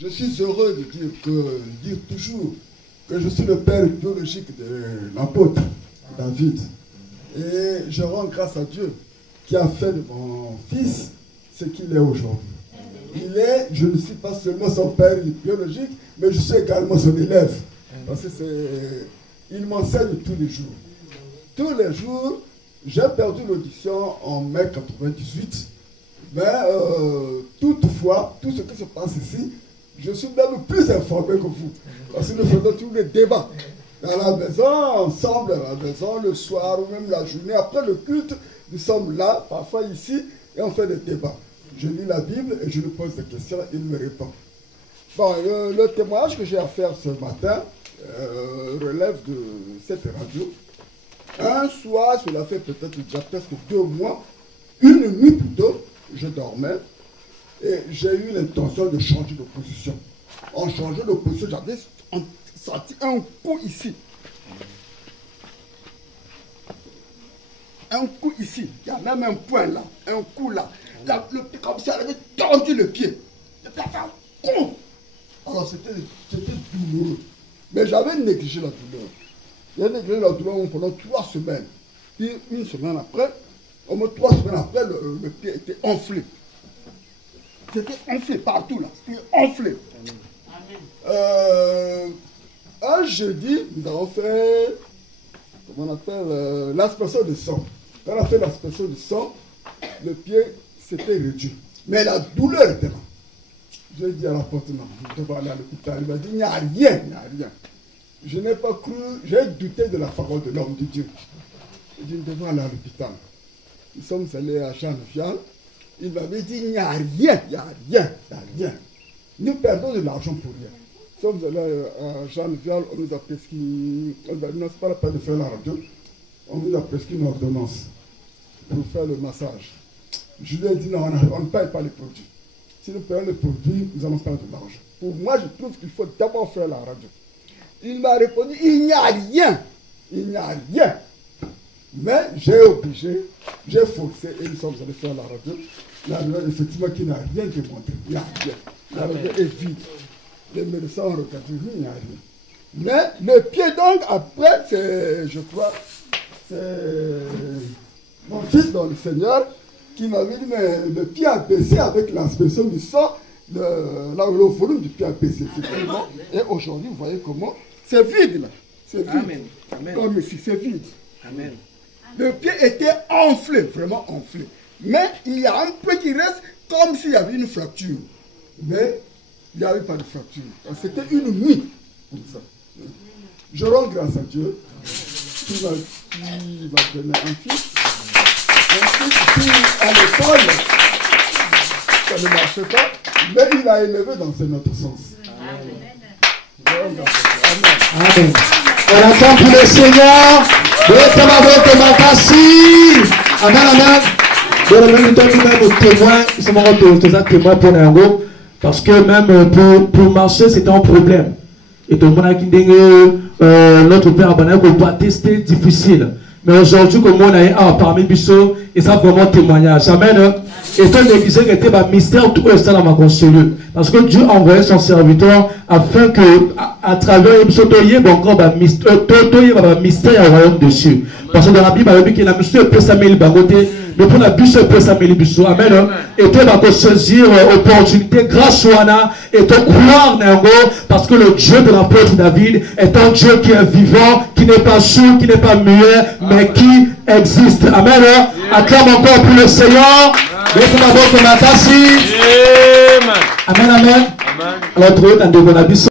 Je suis heureux de dire toujours que je suis le père biologique de l'apôtre David. Et je rends grâce à Dieu qui a fait de mon fils ce qu'il est aujourd'hui. Je ne suis pas seulement son père biologique, mais je suis également son élève. Parce que il m'enseigne tous les jours. Tous les jours, j'ai perdu l'audition en mai 98. Mais toutefois, tout ce qui se passe ici, je suis même plus informé que vous. Parce que nous faisons tous les débats. Dans la maison, ensemble, à la maison, le soir ou même la journée, après le culte, nous sommes là, parfois ici, et on fait des débats. Je lis la Bible et je lui pose des questions, il me répond. Bon, le témoignage que j'ai à faire ce matin relève de cette radio. Un soir, cela fait peut-être déjà presque 2 mois, une nuit plutôt, je dormais et j'ai eu l'intention de changer de position. En changeant de position, j'avais senti un coup ici. Un coup ici. Il y a même un point là, un coup là. Comme si elle avait tendu le pied. Alors c'était douloureux. Mais j'avais négligé la douleur. J'ai négligé la douleur pendant 3 semaines. Puis une semaine après, au moins 3 semaines après, le pied était enflé. C'était enflé partout là. C'était enflé. Un jeudi, nous avons fait, comment on appelle, l'aspersion de sang. Quand on a fait l'aspersion de sang, le pied s'était réduit. Mais la douleur était là. J'ai dit à l'appartement, je devais aller à l'hôpital. Il m'a dit, il n'y a rien, il n'y a rien. Je n'ai pas cru, j'ai douté de la parole de l'homme de Dieu. J'ai dit, nous devons aller à l'hôpital. Nous sommes allés à Jean-Vial. Il m'avait dit, il n'y a rien, il n'y a rien, il n'y a rien. Nous perdons de l'argent pour rien. Nous sommes allés à Jean-Vial, on nous a prescrit, non, c'est pas la peine de faire la radio, on nous a prescrit une ordonnance pour faire le massage. Je lui ai dit, non, on ne paye pas les produits. Si nous payons les produits, nous allons faire de l'argent. Pour moi, je trouve qu'il faut d'abord faire la radio. Il m'a répondu, il n'y a rien, il n'y a rien. Mais j'ai obligé, j'ai forcé et nous sommes allés faire la radio. La radio, effectivement, qui n'a rien démontré. Il n'y a rien. La radio est vide. Les médecins ont regardé, il n'y a rien. Mais le pied, donc, après, c'est, je crois, c'est mon fils dans le Seigneur qui m'avait dit, mais le pied a baissé avec l'inspection du sang, le volume du pied a baissé. Et aujourd'hui, vous voyez comment c'est vide là. C'est vide. Amen. Amen. Comme ici, c'est vide. Amen. Le pied était enflé, vraiment enflé. Mais il y a un peu qui reste comme s'il y avait une fracture. Mais il n'y avait pas de fracture. C'était une nuit comme ça. Je rends grâce à Dieu qui va donner un fils. Un fils qui, à l'école, ça ne marchait pas, mais il a élevé dans un autre sens. Amen. Amen. On attend pour le Seigneur. Amen. Amen. Parce que même pour marcher, c'était un problème. Et tout le monde a dit notre père a testé difficile. Mais aujourd'hui, comme on a parmi Bissot, et ça vraiment témoignage. Amen. Et toi, l'église était un mystère tout ça dans ma consolée. Parce que Dieu a envoyé son serviteur afin que, à travers Bissot, il y ait encore un mystère au royaume de Dieu. Parce que dans la Bible, il y a dit qu'il a mis peut s'améliorer bagoté, mais pour la Bissot peut s'améliorer Bissot. Amen. Et toi, tu vas saisir opportunité grâce à Anna et te croire Nengo, parce que le Dieu de l'apôtre David est un Dieu qui est vivant, qui n'est pas sourd, qui n'est pas muet, mais qui existe. Amen. Acclame encore pour le Seigneur. Amen, amen. Alors,